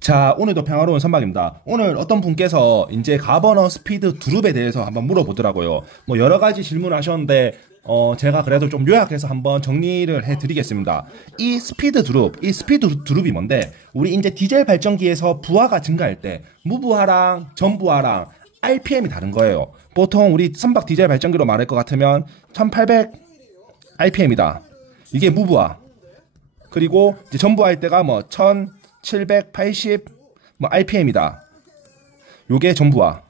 자, 오늘도 평화로운 선박입니다. 오늘 어떤 분께서 이제 가버너 스피드 두릅에 대해서 한번 물어보더라고요. 뭐 여러 가지 질문을 하셨는데, 제가 그래도 좀 요약해서 한번 정리를 해드리겠습니다. 이 스피드 두릅이 뭔데, 우리 이제 디젤 발전기에서 부하가 증가할 때, 무부하랑 전부하랑 RPM이 다른 거예요. 보통 우리 선박 디젤 발전기로 말할 것 같으면 1800 RPM이다. 이게 무부하. 그리고 이제 전부할 때가 뭐 1780 RPM이다. 요게 전부하.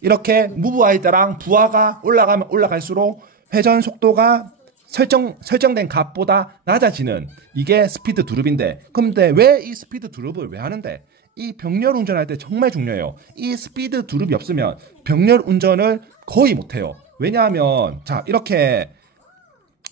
이렇게 무부하에 따라 부하가 올라가면 올라갈수록 회전 속도가 설정된 값보다 낮아지는 이게 스피드 두릅인데, 근데 왜 이 스피드 두릅을 왜 하는데? 이 병렬 운전할 때 정말 중요해요. 이 스피드 두릅이 없으면 병렬 운전을 거의 못해요. 왜냐하면 자, 이렇게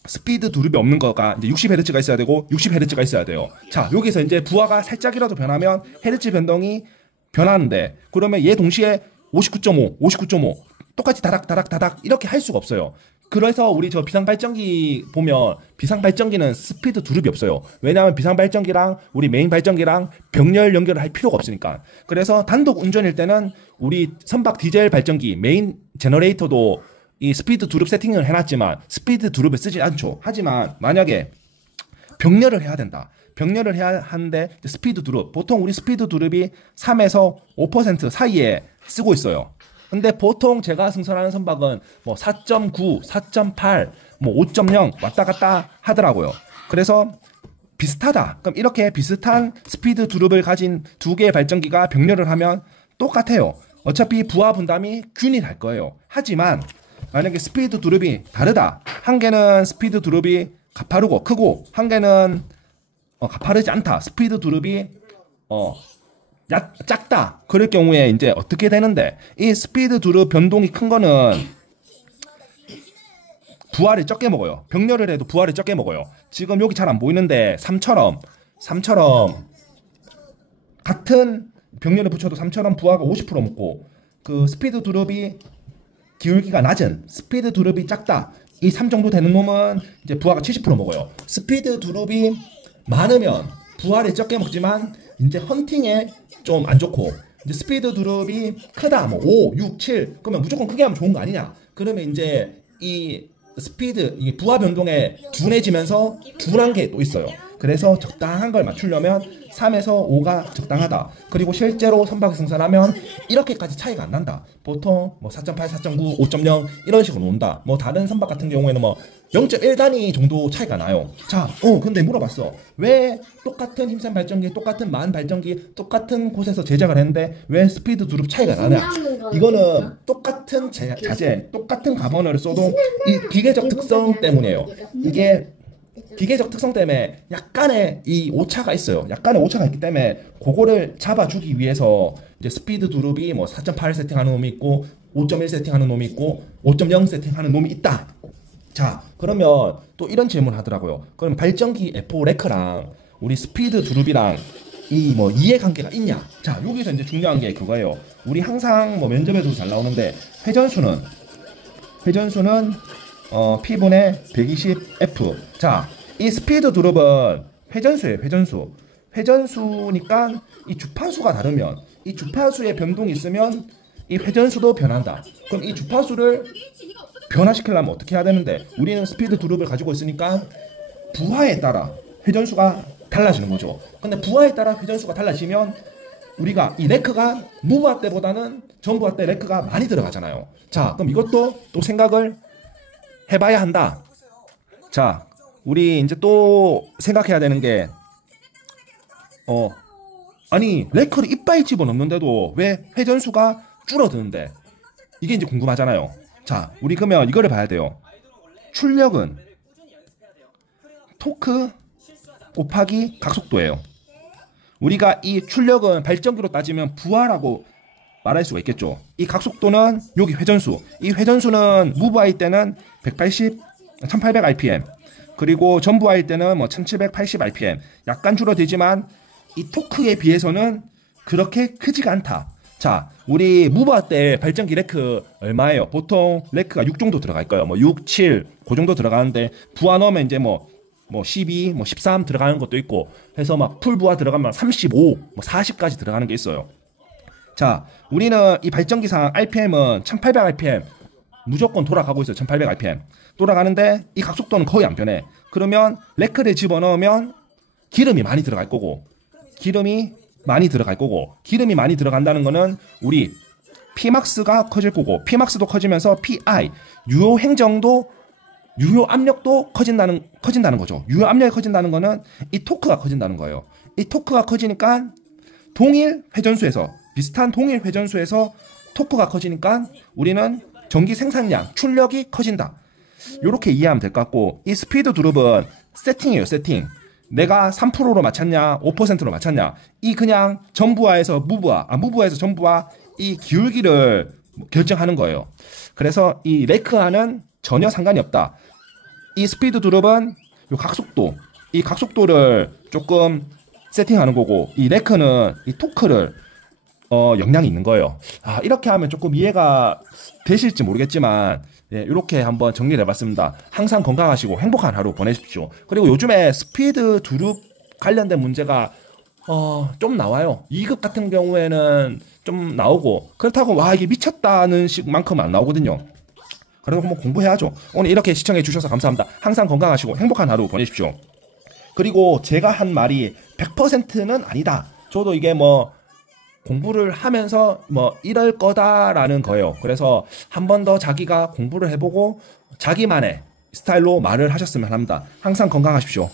스피드 두릅이 없는 거가 이제 60Hz가 있어야 되고 60Hz가 있어야 돼요. 자, 여기서 이제 부하가 살짝이라도 변하면 헤르츠 변동이 변하는데, 그러면 얘 동시에 59.5 똑같이 다닥 이렇게 할 수가 없어요. 그래서 우리 저 비상발전기 보면 비상발전기는 스피드 두릅이 없어요. 왜냐하면 비상발전기랑 우리 메인 발전기랑 병렬 연결을 할 필요가 없으니까. 그래서 단독 운전일 때는 우리 선박 디젤 발전기 메인 제너레이터도 이 스피드 두릅 세팅을 해놨지만 스피드 두릅을 쓰지 않죠. 하지만 만약에 병렬을 해야 된다. 병렬을 해야 하는데 스피드 두릅, 보통 우리 스피드 두릅이 3에서 5% 사이에 쓰고 있어요. 근데 보통 제가 승선하는 선박은 뭐 4.9, 4.8, 뭐 5.0 왔다 갔다 하더라고요. 그래서 비슷하다. 그럼 이렇게 비슷한 스피드 두릅을 가진 두 개의 발전기가 병렬을 하면 똑같아요. 어차피 부하 분담이 균일할 거예요. 하지만 만약에 스피드 두릅이 다르다. 한 개는 스피드 두릅이 가파르고 크고 한 개는 가파르지 않다. 스피드 두릅이 작다. 그럴 경우에 이제 어떻게 되는데, 이 스피드 두릅 변동이 큰 거는 부하를 적게 먹어요. 병렬을 해도 부하를 적게 먹어요. 지금 여기 잘 안 보이는데 3처럼 같은 병렬을 붙여도 3처럼 부하가 50% 먹고, 그 스피드 두릅이 기울기가 낮은 스피드 두릅이 작다. 이 3 정도 되는 놈은 이제 부하가 70% 먹어요. 스피드 두릅이 많으면 부하를 적게 먹지만 이제 헌팅에 좀 안 좋고, 이제 스피드 두릅이 크다, 뭐 5, 6, 7, 그러면 무조건 크게 하면 좋은 거 아니냐? 그러면 이제 이 스피드, 이게 부하 변동에 둔해지면서 둔한 게 또 있어요. 그래서 적당한 걸 맞추려면 3에서 5가 적당하다. 그리고 실제로 선박을 승선하면 이렇게까지 차이가 안 난다. 보통 뭐 4.8, 4.9, 5.0 이런 식으로 논다. 뭐 다른 선박 같은 경우에는 뭐 0.1단위 정도 차이가 나요. 자, 근데 물어봤어. 왜 똑같은 힘센 발전기, 똑같은 만 발전기, 똑같은 곳에서 제작을 했는데 왜 스피드 두릅 차이가 나냐? 이거는 똑같은 자재, 똑같은 가버너를 써도 이 기계적 특성 때문이에요. 이게 기계적 특성 때문에 약간의 이 오차가 있어요. 약간의 오차가 있기 때문에 그거를 잡아주기 위해서 이제 스피드 두릅이 뭐 4.8 세팅하는 놈이 있고 5.1 세팅하는 놈이 있고 5.0 세팅하는 놈이 있다. 자, 그러면 또 이런 질문 하더라고요. 그럼 발전기 F4 레크랑 우리 스피드 두릅이랑 이 뭐 이해관계가 있냐? 자, 여기서 이제 중요한 게 그거예요. 우리 항상 뭐 면접에도 잘 나오는데 회전수는 P분의 120F. 자, 이 스피드 두릅은 회전수예요. 회전수니까 이 주파수가 다르면, 이 주파수의 변동이 있으면 이 회전수도 변한다. 그럼 이 주파수를 변화시키려면 어떻게 해야 되는데, 우리는 스피드 두릅을 가지고 있으니까 부하에 따라 회전수가 달라지는 거죠. 근데 부하에 따라 회전수가 달라지면 우리가 이 레크가 무부하 때보다는 전부하 때 레크가 많이 들어가잖아요. 자, 그럼 이것도 또 생각을 해봐야 한다. 자, 우리 이제 또 생각해야 되는 게, 아니 레크를 이빨 집어넣는데도 왜 회전수가 줄어드는데, 이게 이제 궁금하잖아요. 자, 우리 그러면 이거를 봐야 돼요. 출력은 토크 곱하기 각속도예요. 우리가 이 출력은 발전기로 따지면 부하라고 말할 수가 있겠죠. 이 각속도는 여기 회전수. 이 회전수는 무부하일 때는 1800 RPM. 그리고 전부하일 때는 뭐 1780 RPM. 약간 줄어들지만 이 토크에 비해서는 그렇게 크지가 않다. 자, 우리 무부하 때 발전기 레크 얼마예요? 보통 레크가 6 정도 들어갈 거예요. 뭐 6, 7, 그 정도 들어가는데 부하 넣으면 이제 뭐 뭐 12, 뭐 13 들어가는 것도 있고 해서 막 풀부하 들어가면 35, 뭐 40까지 들어가는 게 있어요. 자, 우리는 이 발전기상 RPM은 1800 RPM 무조건 돌아가고 있어요. 1800 RPM 돌아가는데 이 각속도는 거의 안 변해. 그러면 레크를 집어넣으면 기름이 많이 들어갈 거고, 기름이 많이 들어간다는 거는 우리 Pmax가 커질 거고, Pmax도 커지면서 PI 유효 행정도, 유효 압력도 커진다는 거죠. 유효 압력이 커진다는 거는 이 토크가 커진다는 거예요. 이 토크가 커지니까 동일 회전수에서, 비슷한 동일 회전수에서 토크가 커지니까 우리는 전기 생산량, 출력이 커진다. 요렇게 이해하면 될 것 같고, 이 스피드 드롭은 세팅이에요, 세팅. 내가 3%로 맞췄냐, 5%로 맞췄냐. 이 그냥 전부하에서 무부하에서 전부하 이 기울기를 결정하는 거예요. 그래서 이 레크하는 전혀 상관이 없다. 이 스피드 드롭은 요 각속도, 이 각속도를 조금 세팅하는 거고, 이 레크는 이 토크를 영향이 있는 거예요. 이렇게 하면 조금 이해가 되실지 모르겠지만, 예, 이렇게 한번 정리를 해봤습니다. 항상 건강하시고 행복한 하루 보내십시오. 그리고 요즘에 스피드 드롭 관련된 문제가 좀 나와요. 2급 같은 경우에는 좀 나오고, 그렇다고 와 이게 미쳤다는 식만큼 안 나오거든요. 그래도 한번 공부해야죠. 오늘 이렇게 시청해 주셔서 감사합니다. 항상 건강하시고 행복한 하루 보내십시오. 그리고 제가 한 말이 100%는 아니다. 저도 이게 뭐 공부를 하면서 뭐 이럴 거다라는 거예요. 그래서 한 번 더 자기가 공부를 해보고 자기만의 스타일로 말을 하셨으면 합니다. 항상 건강하십시오.